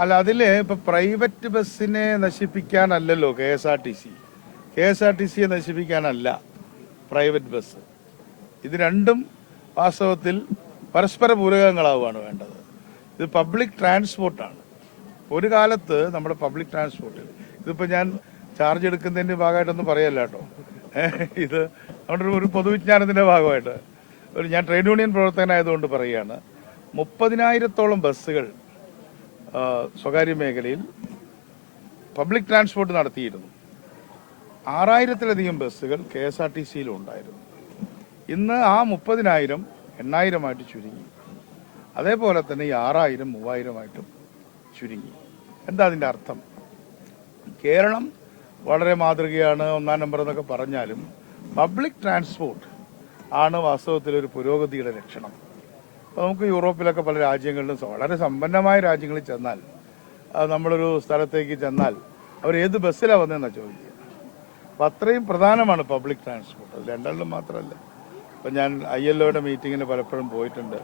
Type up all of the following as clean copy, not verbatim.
അല്ല, അതില് ഇപ്പൊ പ്രൈവറ്റ് ബസ്സിനെ നശിപ്പിക്കാനല്ലല്ലോ KSRTC നശിപ്പിക്കാനല്ല പ്രൈവറ്റ് ബസ്. ഇത് രണ്ടും വാസ്തവത്തിൽ പരസ്പര പൂരകങ്ങളാവുകയാണ് വേണ്ടത്. ഇത് പബ്ലിക് ട്രാൻസ്പോർട്ടാണ്. ഒരു കാലത്ത് നമ്മുടെ പബ്ലിക് ട്രാൻസ്പോർട്ടിൽ ഇതിപ്പോൾ ഞാൻ ചാർജ് എടുക്കുന്നതിൻ്റെ ഭാഗമായിട്ടൊന്നും പറയല്ല കേട്ടോ. ഇത് നമ്മുടെ ഒരു പൊതുവിജ്ഞാനത്തിൻ്റെ ഭാഗമായിട്ട് ഞാൻ ട്രേഡ് യൂണിയൻ പ്രവർത്തകനായതുകൊണ്ട് പറയുകയാണ്. 30,000-ഓളം ബസ്സുകൾ സ്വകാര്യ മേഖലയിൽ പബ്ലിക് ട്രാൻസ്പോർട്ട് നടത്തിയിരുന്നു. 6,000-ലധികം ബസ്സുകൾ KSRTCയിലും ഉണ്ടായിരുന്നു. ഇന്ന് ആ 30,000 8,000-ആയിട്ട് ചുരുങ്ങി. അതേപോലെ തന്നെ ഈ 6,000 3,000-ആയിട്ടും ചുരുങ്ങി. എന്താ അതിൻ്റെ അർത്ഥം? കേരളം വളരെ മാതൃകയാണ്, 1-ാം നമ്പർ എന്നൊക്കെ പറഞ്ഞാലും പബ്ലിക് ട്രാൻസ്പോർട്ട് ആണ് വാസ്തവത്തിൽ ഒരു പുരോഗതിയുടെ ലക്ഷണം. അപ്പോൾ നമുക്ക് യൂറോപ്പിലൊക്കെ പല രാജ്യങ്ങളിലും വളരെ സമ്പന്നമായ രാജ്യങ്ങളിൽ ചെന്നാൽ നമ്മളൊരു സ്ഥലത്തേക്ക് ചെന്നാൽ അവർ ഏത് ബസ്സിലാണ് വന്നതെന്നാണ് ചോദിക്കുക. അപ്പം അത്രയും പ്രധാനമാണ് പബ്ലിക് ട്രാൻസ്പോർട്ട്. അത് ലണ്ടനിലും മാത്രമല്ല. ഇപ്പം ഞാൻ ILOയുടെ മീറ്റിങ്ങിന് പലപ്പോഴും പോയിട്ടുണ്ട്.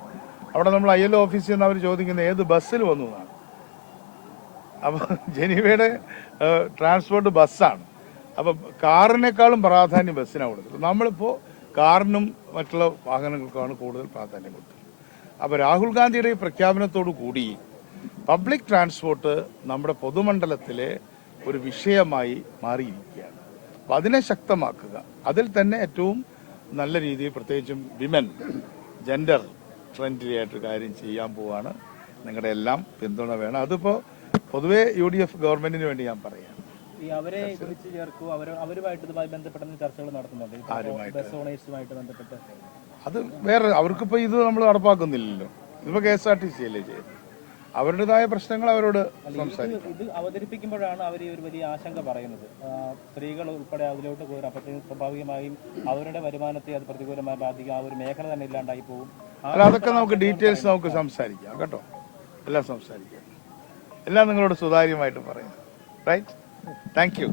അവിടെ നമ്മൾ ILO ഓഫീസിൽ നിന്ന് അവർ ചോദിക്കുന്നത് ഏത് ബസ്സിൽ വന്നു എന്നാണ്. അപ്പം ജനീവയുടെ ട്രാൻസ്പോർട്ട് ബസ്സാണ്. അപ്പം കാറിനേക്കാളും പ്രാധാന്യം ബസ്സിനാണ് കൊടുത്തത്. നമ്മളിപ്പോൾ കാറിനും മറ്റുള്ള വാഹനങ്ങൾക്കാണ് കൂടുതൽ പ്രാധാന്യം കൊടുത്തത്. അപ്പോൾ രാഹുൽ ഗാന്ധിയുടെ ഈ പ്രഖ്യാപനത്തോടു കൂടി പബ്ലിക് ട്രാൻസ്പോർട്ട് നമ്മുടെ പൊതുമണ്ഡലത്തിലെ ഒരു വിഷയമായി മാറിയിരിക്കുകയാണ്. അപ്പം അതിനെ ശക്തമാക്കുക, അതിൽ തന്നെ ഏറ്റവും നല്ല രീതിയിൽ പ്രത്യേകിച്ചും വിമൻ ജെൻഡർ ഫ്രണ്ട്ലി ആയിട്ട് കാര്യം ചെയ്യാൻ പോവാണ്. നിങ്ങളുടെ എല്ലാം പിന്തുണ വേണം. അതിപ്പോൾ പൊതുവെ UDF ഗവൺമെന്റിന് വേണ്ടി ഞാൻ പറയാം. അവരെ വിളിച്ചു ചേർക്കൂ, അവരുമായിട്ട് ബന്ധപ്പെട്ട ചർച്ചകൾ നടത്തുന്നുണ്ട്. അത് വേറെ അവർക്കിപ്പോൾ ഇത് നമ്മൾ നടപ്പാക്കുന്നില്ലല്ലോ. ഇതിപ്പോൾ KSRTC അല്ലേ ചെയ്യുന്നത്. അവരുടേതായ പ്രശ്നങ്ങൾ അവരോട് സംസാരിക്കും. ഇത് അവതരിപ്പിക്കുമ്പോഴാണ് അവർ ഒരു വലിയ ആശങ്ക പറയുന്നത്. സ്ത്രീകൾ ഉൾപ്പെടെ അതിലോട്ട് പോരും. അപ്പോഴത്തേക്കും സ്വാഭാവികമായും അവരുടെ വരുമാനത്തെ അത് പ്രതികൂലമായി ബാധിക്കും. ആ ഒരു മേഖല തന്നെ ഇല്ലാണ്ടായി പോകും. അല്ല, അതൊക്കെ നമുക്ക് ഡീറ്റെയിൽസ് നമുക്ക് സംസാരിക്കാം കേട്ടോ. എല്ലാം സംസാരിക്കാം. എല്ലാം നിങ്ങളോട് സുതാര്യമായിട്ട് പറയാം. റൈറ്റ്? Thank you.